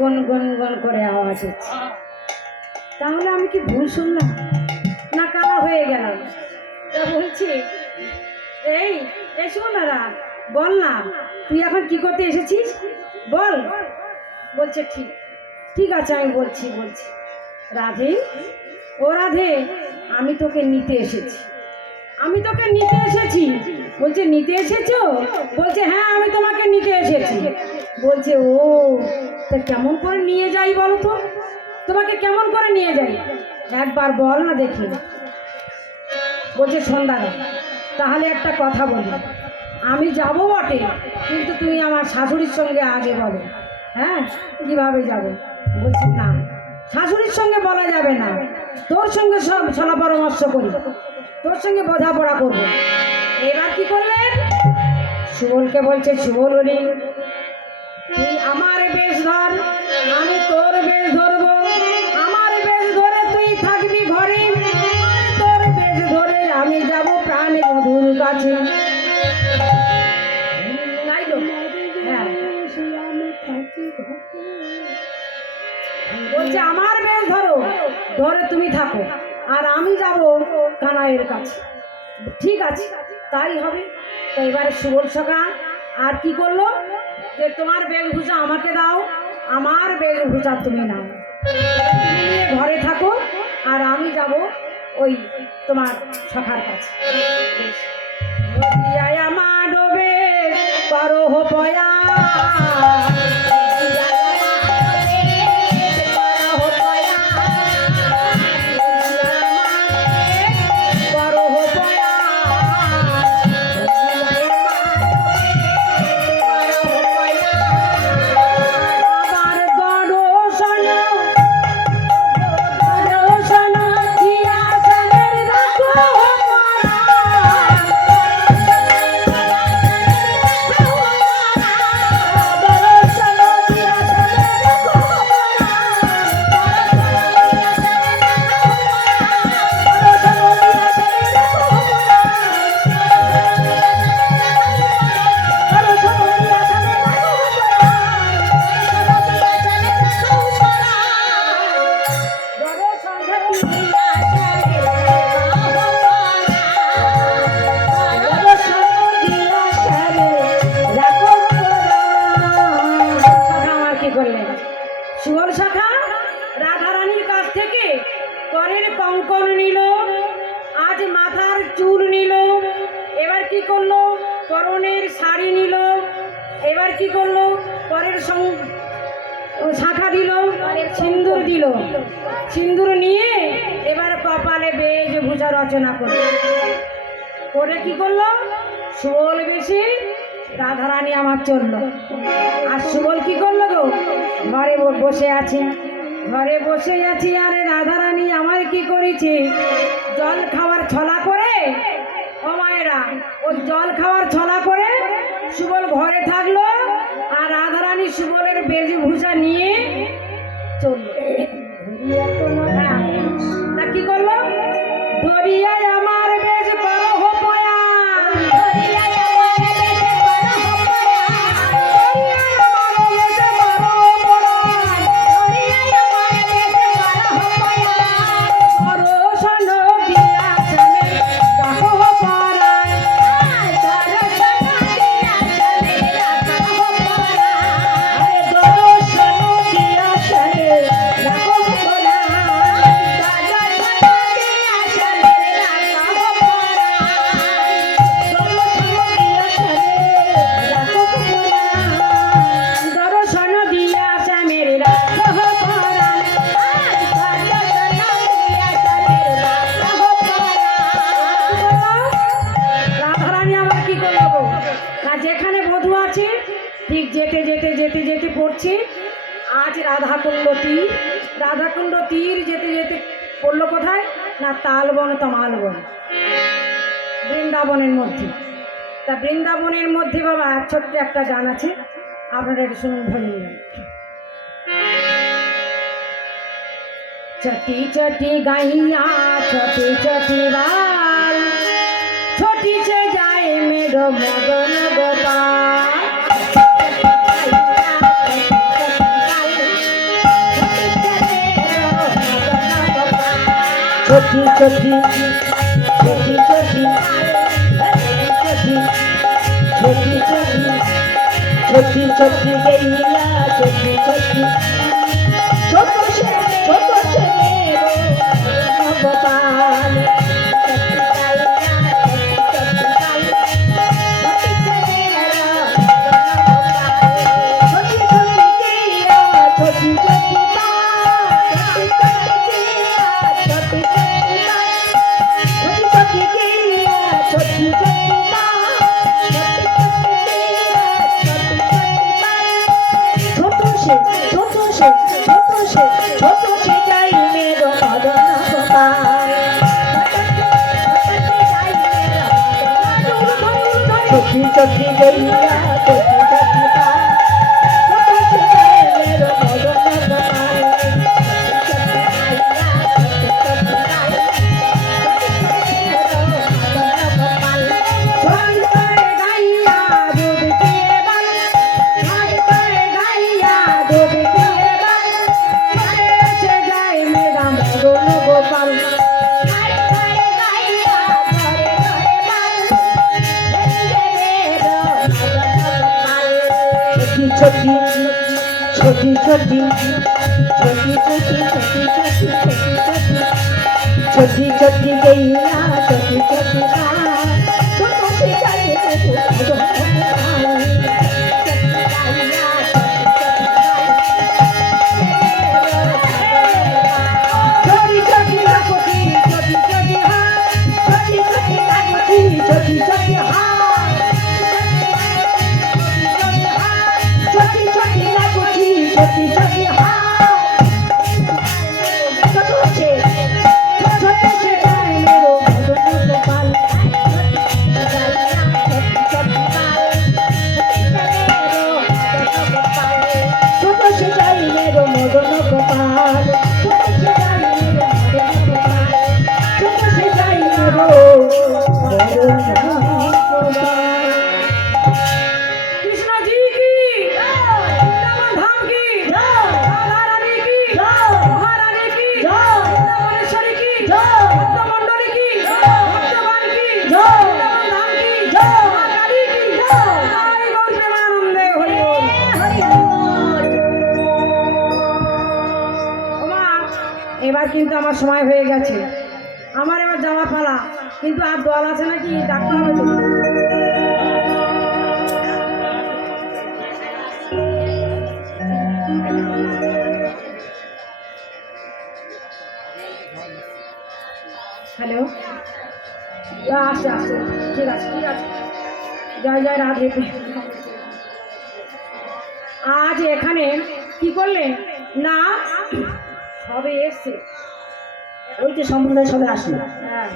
গন গন গন করে আওয়াজ হচ্ছে। তাহলে আমি কি ভুল শুনলাম না কালা হয়ে গেলাম? তা বলছি, এই এসো না রা, বল না তুই এখন কি করতে এসেছিস, বল। বলছে ঠিক ঠিক আছে আমি বলছি বলছি রাধে, ও রাধে, আমি তোকে নিতে এসেছি, আমি তোকে নিতে এসেছি। বলছে নিতে এসেছো? বলছে হ্যাঁ আমি তোমাকে নিতে এসেছি। বলছে ও, তা কেমন করে নিয়ে যাই বলো তো, তোমাকে কেমন করে নিয়ে যাই একবার বল না দেখি। বলছে সন্ধ্যারা, তাহলে একটা কথা বলি, আমি যাবো বটে কিন্তু তুমি আমার শাশুড়ির সঙ্গে আগে বলো। হ্যাঁ কিভাবে যাব? বলছি না, শাশুড়ির সঙ্গে বলা যাবে না, তোর সঙ্গে সব সলা পরামর্শ করি, তোর সঙ্গে বোঝাপড়া করবো। এবার কি করলেন? সুবলকে বলছে সুবল হরি, তুই আমার বেশ ধর, আমি তোর বেশ ধরবো, আমার বেশ ধরে তুই থাকবি ঘরে, তোর বেশ ধরে আমি যাব প্রাণ বধুর কাছে। তাই তো? হ্যাঁ বলছে আমার বেশ ধরো, ধরে তুমি থাকো আর আমি যাব কানাইয়ের কাছে। ঠিক আছে তাই হবে। তো এবারে সুবল সখা আর কি করলো, যে তোমার বেশভূষা আমাকে দাও, আমার বেশভূষা তুমি নাও, তুমি নিয়ে ঘরে থাকো আর আমি যাব ওই তোমার সখার কাছে। আমার ডোবে করো পয়া, সুবল সখা রাধারানীর কাছ থেকে করের কঙ্কন নিল, আজ মাথার চুল নিল, এবার কি করলো করণের শাড়ি নিল, এবার কি করলো করের শাখা দিল, সিন্দুর দিল, সিন্দুর নিয়ে এবার কপালে বেশভূষা রচনা করলো, করে কি করলো সুবল বেশি রাধারানী আমার চললো। আর সুবল কি করলো গো, ঘরে বসে আছে, ঘরে বসে আছি। আরে রাধারানী আমার কি করেছে, জল খাওয়ার ছলা করে, ও মায়েরা ও জল খাওয়ার ছলা করে সুবল ঘরে থাকলো, আর রাধারানী সুবলের বেশভূষা নিয়ে চললো। তা কি করলো, দরিয়ায় আমার বেশ করো পয়া, ঠিক যেতে যেতে যেতে যেতে পড়ছে আজ রাধাকুণ্ড তীর, রাধাকুণ্ড তীর যেতে যেতে পড়লো কোথায় না তালবন তমালবন, বৃন্দাবনের মধ্যে। তা বৃন্দাবনের মধ্যে বাবা ছোট্ট একটা গান আছে, আপনারা একটু শুনুন ভালো। चटी चटी गैया छोटी छोटी बाल, छोटी से जाए मेरो मदन गोपाल। छोटी छोटी छोटी छोटी छोटी छोटी छोटी छोटी गैया छोटी छोटी छोटो से मेरो गोपाल छोटी छोटी गैया छोटी छोटी छोटी छोटी छोटी छोटी छोटी छोटी छोटी छोटी छोटी गैया छोटी छोटी এবার কিন্তু আমার সময় হয়ে গেছে, আমার এবার যাওয়া পালা, কিন্তু আর দল আছে নাকি ডাকতে হবে তো। হ্যালো, আসছে আসছে, ঠিক আছে ঠিক আছে, জয় জয় রাধে। আজ এখানে কি করলেন না, সবে এসছে, ওই যে সম্প্রদায় সবাই আসলো। হ্যাঁ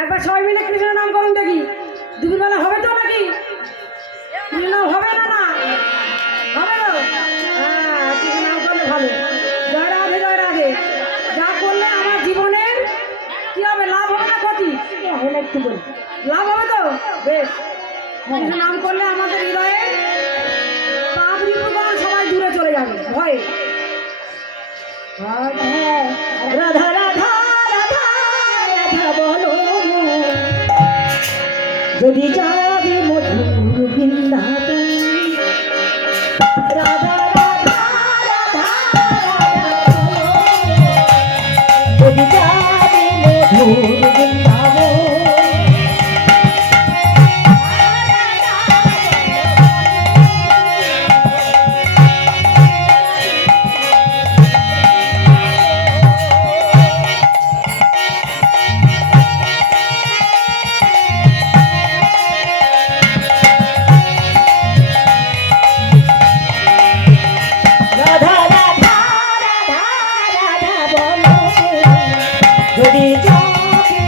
একবার সবাই মিলে কৃষ্ণ নাম করুন দেখি, দুপুরবেলা হবে তো নাকি? কৃষ্ণ নাম হবে না? না হবে তো? হ্যাঁ, কৃষ্ণ নাম করলে ভালো। জয় রাধে জয় রাধে। যা করলে আমার জীবনের কি হবে, লাভ হবে না ক্ষতি? একটু বলি, লাভ হবে তো? বেশ, কৃষ্ণ নাম করলে আমাদের হৃদয়ে পাপ রিপুগণ সবাই দূরে চলে যাবে ভয়ে। রাধা রাধা রাধা রাধা বলো, যদি যাবি মধুর বৃন্দাবন। রাধা রাধা রাধা রাধা বলো, যদি যাবি মধুর বৃন্দাবন। যদি যাবি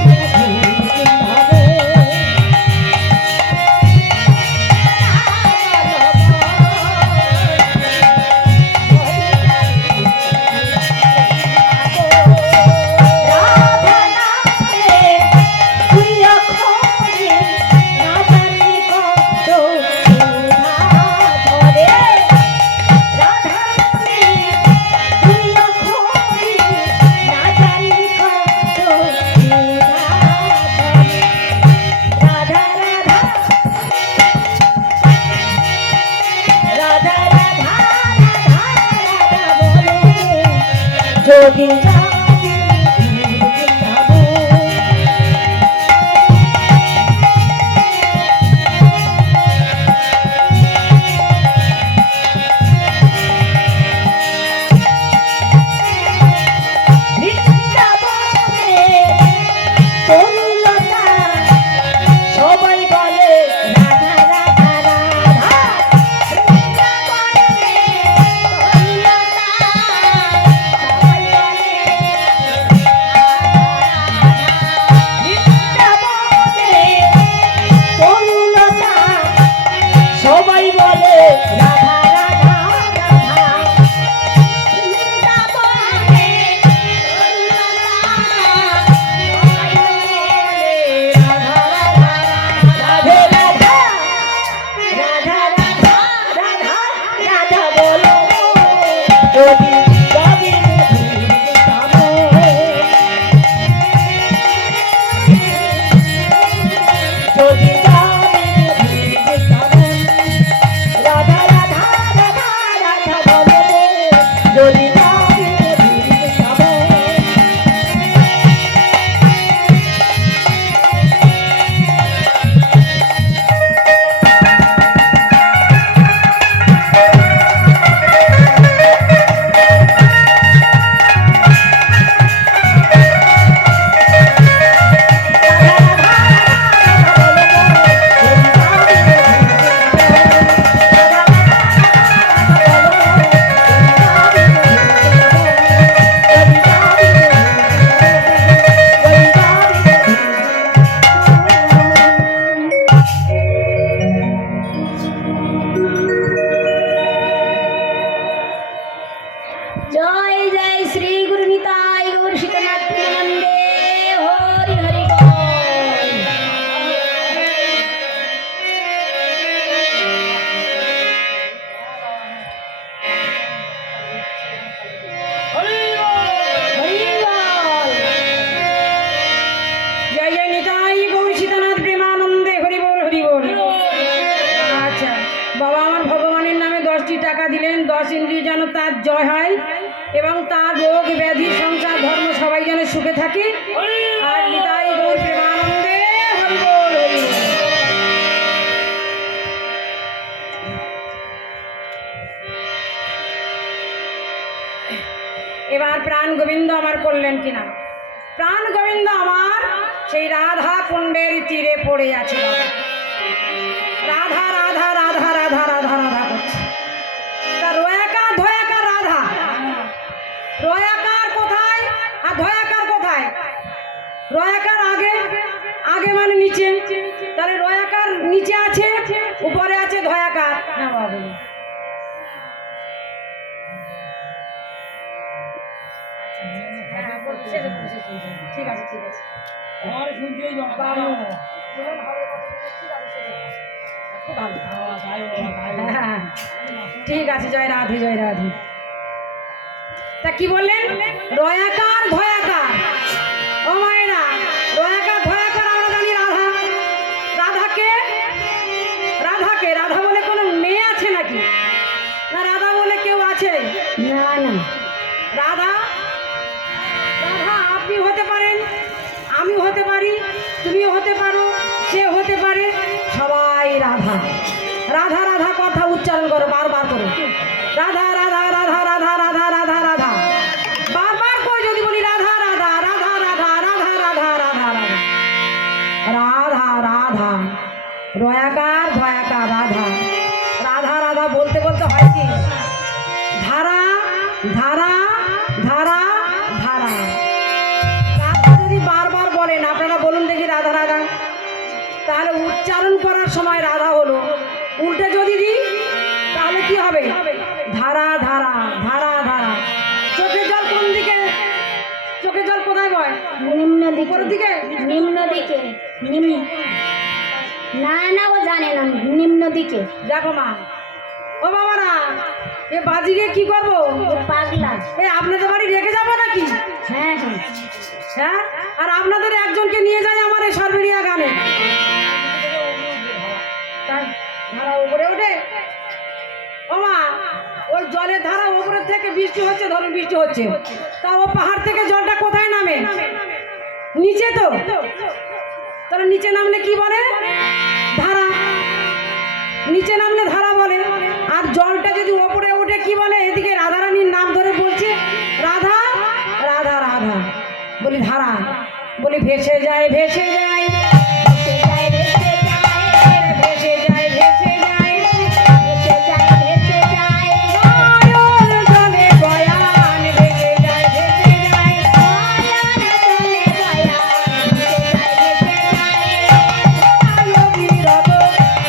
যদি যাবি বৃন্দাবন বৃন্দাবনে তরুলতা সবাই বলে রাধা রাধা রাধা বৃন্দাবনে তরুলতা সবাই বলে বৃন্দাবনে তরুলতা সবাই বলে রাধা রাধা রাধা বৃন্দাবনে রাধে রাধা রাধা রাধা রাধা রাধা বলো যদি যাবি যদি যাবি রাধা রাধা রাধা রাধা বলো যদি যাবি জয় জয় শ্রী গুরু নিতাই গৌর সীতানাথ প্রেমানন্দে হরি হরি বল। হরি বল। জয় জয় নিতাই গৌর সীতানাথ প্রেমানন্দে হরি বল হরি বল। আচ্ছা বাবা আমার ভগবানের নামে 10টি টাকা দিলেন, 10 ইন্দ্রিয় যেন তার জয় হয় এবং তার রোগ ব্যাধি সংসার ধর্ম সবাই যেন সুখে থাকে। আর নিতাই গৌর প্রেমানন্দে হরি বল হরি বল। এবার প্রাণ গোবিন্দ আমার করলেন কিনা? প্রাণ গোবিন্দ আমার সেই রাধা কুণ্ডের তীরে পড়ে আছে। রাধা রাধা রাধা রাধা রাধা রাধা করছে। তা রয়াকার ধয়াকার রাধা, রয়াকার কোথায় আর ধয়াকার কোথায়? রয়াকার আগে, আগে মানে নিচে, তাহলে রয়াকার নিচে আছে, উপরে আছে ধয়াকার। হ্যাঁ বাবু ঠিক আছে ঠিক আছে বাবু, খুব ভালো। হ্যাঁ, ঠিক আছে, জয় রাধে জয় রাধে। তা কি বললেন? রয়াকার ধয়াকার। ও মায়েরা, রয়াকার ধয়াকার আমরা জানি রাধা। রাধাকে রাধাকে রাধা বলে কোনো মেয়ে আছে নাকি? না রাধা বলে কেউ আছে? না না রাধা রাধা আপনি হতে পারেন, আমিও হতে পারি, তুমিও হতে পারো, সে হতে পারে, সবাই রাধা। রাধা রাধা কথা উচ্চারণ করো বারবার করে। রাধা রাধা রাধা রাধা রাধা রাধা রাধা বারবার করে যদি বলি রাধা রাধা রাধা রাধা রাধা রাধা রাধা রাধা রাধা রাধা রয়াকার ধয়াকার রাধা। রাধা রাধা বলতে বলতে হয় কি? ধারা ধারা ধারা ধারা। রাধা যদি বারবার বলেন, আপনারা বলুন দেখি রাধা রাধা, তাহলে উচ্চারণ করার সময় রাধা হলো। উল্টে যদি দিই তাহলে কি হবে? ধারা ধারা ধারা ধারা। চোখের জল কোন দিকে? চোখের জল কোথায় বয়? নিম্ন দিকে উপরের দিকে? নিম্ন দিকে নিম্ন না না ও জানে না নিম্ন দিকে। দেখো মা, ও বাবারা, এ বাজিকে কি করবো? ও পাগলা। এ আপনাদের বাড়ি রেখে যাবো নাকি? হ্যাঁ হ্যাঁ হ্যাঁ, আর আপনাদের একজনকে নিয়ে যাই আমার এই সরবেরিয়া গানে। তাই ধারা উপরে ওঠে। ও মা, ওই জলের ধারা উপরে থেকে বৃষ্টি হচ্ছে, ধরুন বৃষ্টি হচ্ছে, তা ও পাহাড় থেকে জলটা কোথায় নামে? নিচে তো। তাহলে নিচে নামলে কি বলে? ধারা। নিচে নামলে ধারা বলে। আর জলটা যদি ওপরে ওঠে কি বলে? এদিকে রাধারানীর নাম ধরে বলছে, রাধা রাধা রাধা, বলি ধারা, বলি ভেসে যায় ভেসে যায় ভেসে যায় ভেসে যায় ভেসে যায় ভেসে যায় ভেসে যায় ভেসে যায় নয়ন জলে বয়ান ভেসে যায় ভেসে যায় নয়ন জলে বয়ান ভেসে যায় বিরত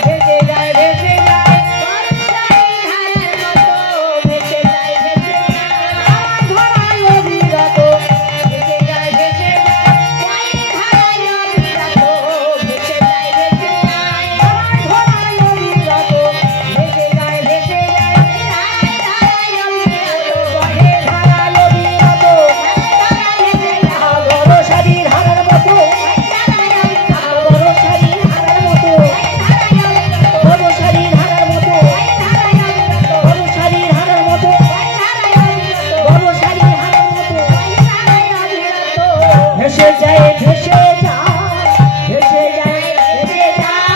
ভেসে যায় ভেসে যায় বর্ষায় ধারার মতো ভেসে যায় ভেসে যায় ধরায় বিরত ভেসে যায় ভেসে যায় ধারায় বিরত ভেসে যায় ভেসে যায় ধরায় বিরত ভেসে যায় ভেসে যায় ধারায় বিরত বহে ধারায় বিরত গরসারি ধারার মতো গরসারি ধারার মতো গরসারি ধারার মতো গরসারি ধারার মতো গরসারি ধারার মতো ভেসে যায় ভেসে যায় ভেসে যায় ভেসে যায়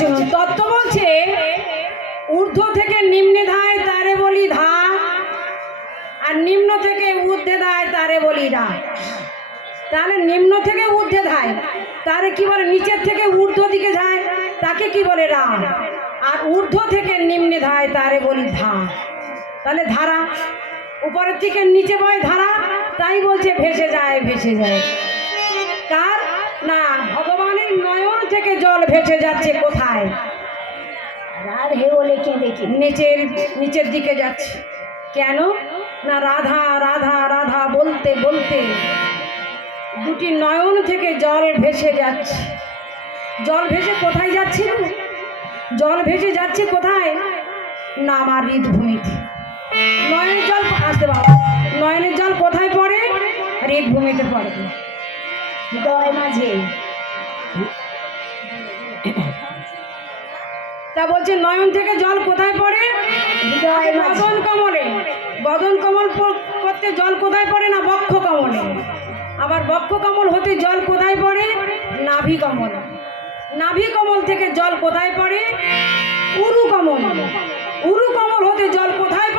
শুনুন তত্ত্ব বলছে ঊর্ধ্ব থেকে নিম্নে ধায় তারে বলি ধা, আর নিম্ন থেকে ঊর্ধ্বে ধায় তারে বলি রা। তাহলে নিম্ন থেকে ঊর্ধ্বে ধায় তারে কি বলে? নিচের থেকে ঊর্ধ্ব দিকে যায় তাকে কি বলে? রা। আর ঊর্ধ্ব থেকে নিম্নে ধায় তারে বলি ধা। তাহলে ধারা উপরের থেকে নিচে বয় ধারা, তাই বলছে ভেসে যায় ভেসে যায়। কার না? ভগবানের নয়ন থেকে জল ভেসে যাচ্ছে কোথায়? রাধে বলে কে দেখি নিচের নিচের দিকে যাচ্ছে। কেন না? রাধা রাধা রাধা বলতে বলতে দুটি নয়ন থেকে জল ভেসে যাচ্ছে। জল ভেসে কোথায় যাচ্ছে? জল ভেসে যাচ্ছে কোথায়? না আমার হৃদভূমিতে। নয়নের জল আসতে বাবা, নয়নের জল কোথায় পড়ে? হৃদভূমিতে পড়ে। হৃদয় মাঝে তা বলছে নয়ন থেকে জল কোথায় পড়ে? হৃদয় মাঝে বদন কমলে। বদন কমল করতে জল কোথায় পড়ে? না বক্ষ কমলে। আবার বক্ষ কমল হতে জল কোথায় পড়ে? নাভি কমল। নাভি কমল থেকে জল কোথায় পড়ে? উরু কমল। উরু কমল হতে জল কোথায়